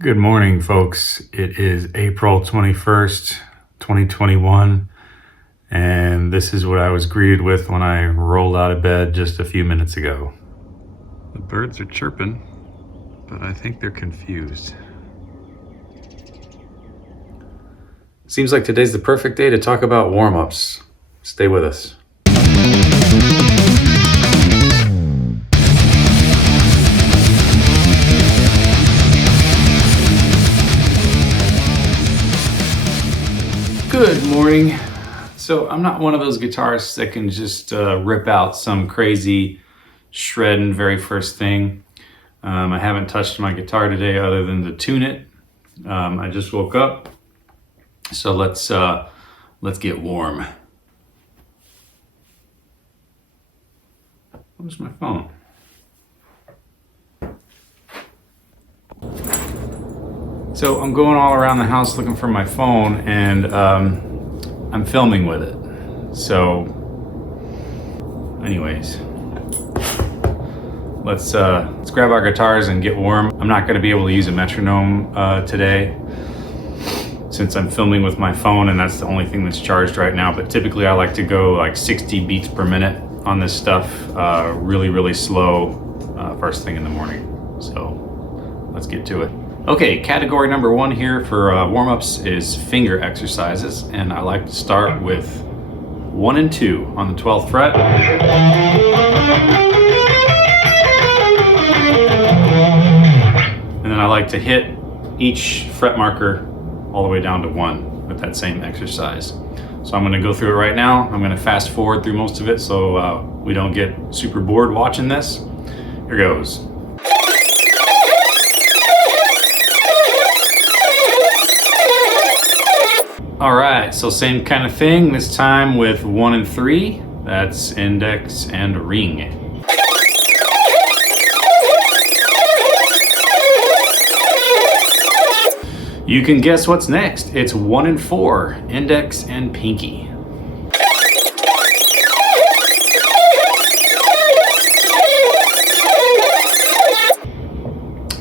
Good morning, folks. It is April 21st, 2021, and this is what I was greeted with when I rolled out of bed just a few minutes ago. The birds are chirping, but I think they're confused. Seems like today's the perfect day to talk about warm-ups. Stay with us. Good morning. So I'm not one of those guitarists that can just rip out some crazy shred and very first thing. I haven't touched my guitar today other than to tune it. I just woke up, so let's get warm. Where's my phone? So I'm going all around the house looking for my phone, and I'm filming with it. So anyways, let's grab our guitars and get warm. I'm not going to be able to use a metronome today since I'm filming with my phone and that's the only thing that's charged right now. But typically I like to go like 60 beats per minute on this stuff, really slow first thing in the morning. So let's get to it. Okay, category number one here for warm-ups is finger exercises, and I like to start with 1 and 2 on the 12th fret. And then I like to hit each fret marker all the way down to 1 with that same exercise. So I'm going to go through it right now. I'm going to fast forward through most of it so we don't get super bored watching this. Here goes. All right, so same kind of thing, this time with 1 and 3. That's index and ring. You can guess what's next. It's 1 and 4, index and pinky.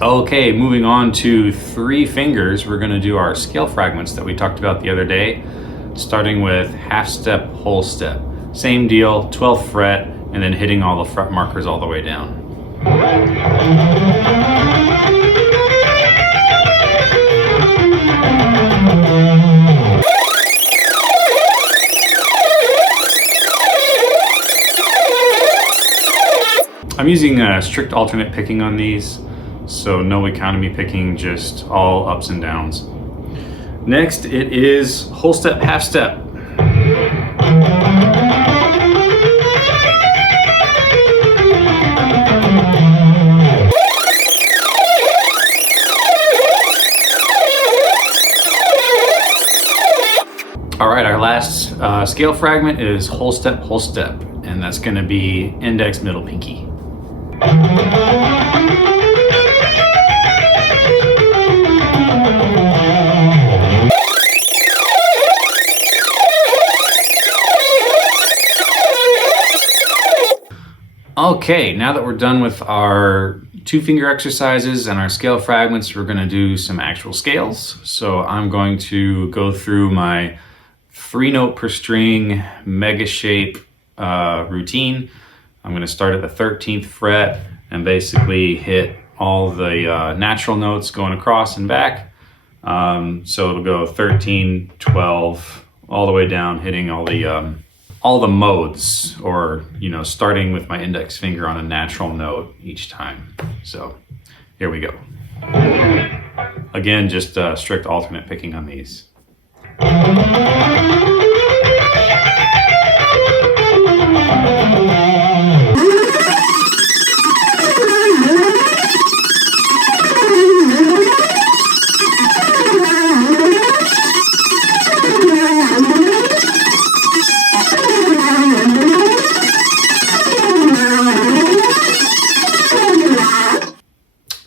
Okay, moving on to 3 fingers, we're gonna do our scale fragments that we talked about the other day, starting with half step, whole step. Same deal, 12th fret, and then hitting all the fret markers all the way down. I'm using strict alternate picking on these. So no economy picking, just all ups and downs. Next, it is whole step, half step. All right, our last scale fragment is whole step, and that's gonna be index, middle, pinky. Okay, now that we're done with our 2 finger exercises and our scale fragments, we're gonna do some actual scales. So I'm going to go through my 3 note per string mega shape routine. I'm gonna start at the 13th fret and basically hit all the natural notes going across and back. So it'll go 13, 12, all the way down, hitting all the modes, or starting with my index finger on a natural note each time. So here we go. Again, just strict alternate picking on these.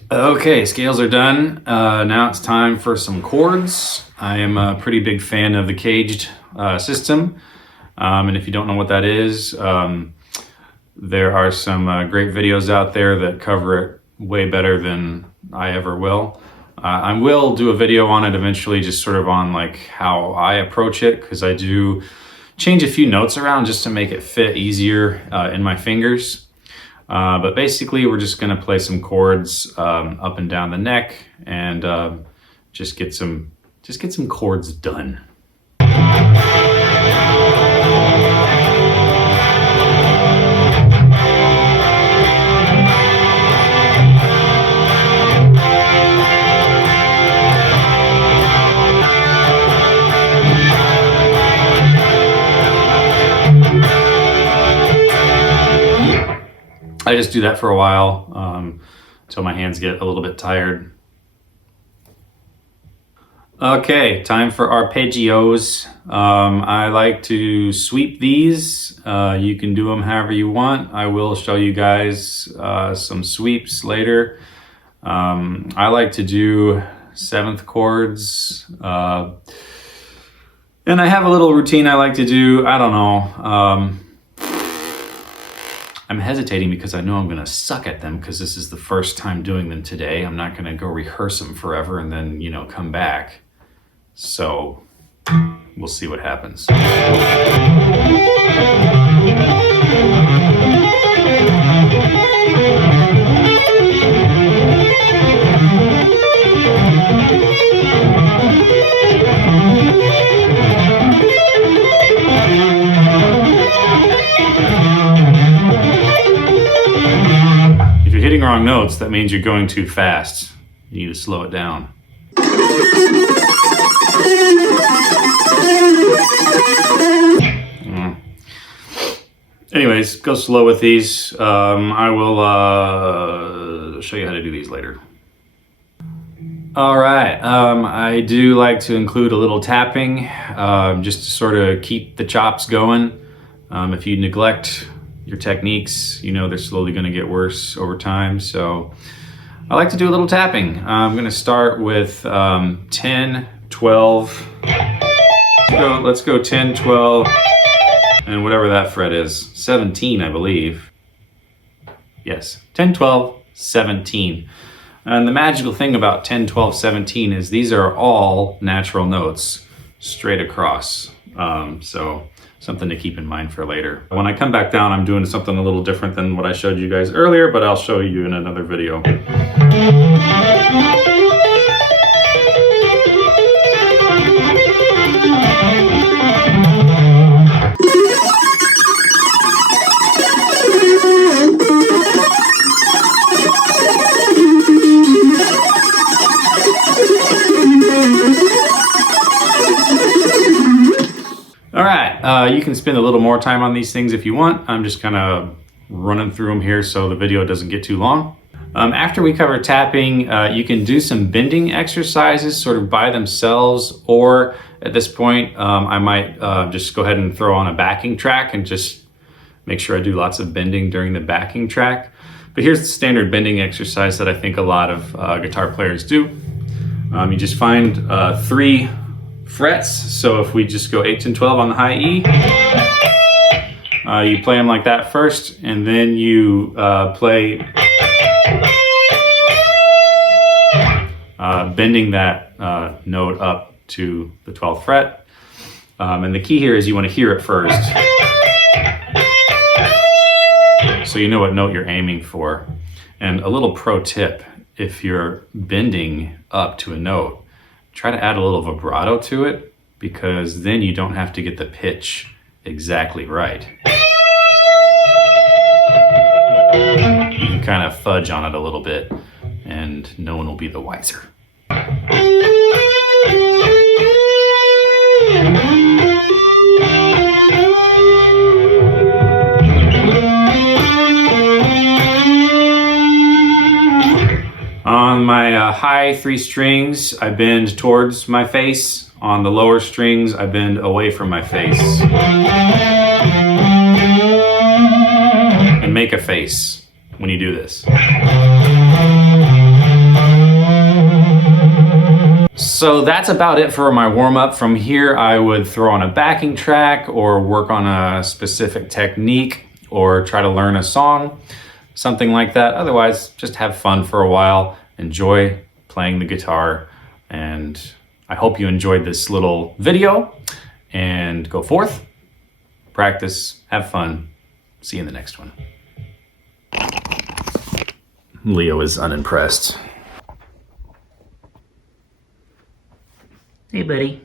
Okay, scales are done. Now it's time for some chords. I am a pretty big fan of the caged system. And if you don't know what that is, there are some great videos out there that cover it way better than I ever will. I will do a video on it eventually, just sort of on like how I approach it, because I do change a few notes around just to make it fit easier in my fingers. But basically we're just gonna play some chords up and down the neck and just get some chords done. I just do that for a while until my hands get a little bit tired. Okay, time for arpeggios. I like to sweep these. You can do them however you want. I will show you guys some sweeps later. I like to do 7th chords. And I have a little routine I like to do. I don't know. I'm hesitating because I know I'm gonna suck at them because this is the first time doing them today. I'm not gonna go rehearse them forever and then, you know, come back. So we'll see what happens. Hitting wrong notes, that means you're going too fast. You need to slow it down. Anyways, go slow with these. I will show you how to do these later. All right, I do like to include a little tapping just to sort of keep the chops going. If you neglect your techniques, you know, they're slowly going to get worse over time. So I like to do a little tapping. I'm going to start with 10, 12. Let's go 10, 12, and whatever that fret is. 17, I believe. Yes, 10, 12, 17. And the magical thing about 10, 12, 17 is these are all natural notes straight across. So something to keep in mind for later. When I come back down, I'm doing something a little different than what I showed you guys earlier, but I'll show you in another video. All right, you can spend a little more time on these things if you want. I'm just kind of running through them here so the video doesn't get too long. After we cover tapping, you can do some bending exercises sort of by themselves, or at this point, I might just go ahead and throw on a backing track and just make sure I do lots of bending during the backing track. But here's the standard bending exercise that I think a lot of guitar players do. You just find 3 frets. So if we just go 8, 10, 12 on the high E, you play them like that first, and then you play bending that note up to the 12th fret. And the key here is you want to hear it first, so you know what note you're aiming for. And a little pro tip, if you're bending up to a note, try to add a little vibrato to it, because then you don't have to get the pitch exactly right. You can kind of fudge on it a little bit and no one will be the wiser. On my high 3 strings, I bend towards my face. On the lower strings, I bend away from my face. And make a face when you do this. So that's about it for my warm-up. From here, I would throw on a backing track or work on a specific technique or try to learn a song, something like that. Otherwise, just have fun for a while, enjoy playing the guitar. And I hope you enjoyed this little video, and go forth, practice, have fun. See you in the next one. Leo is unimpressed. Hey, buddy.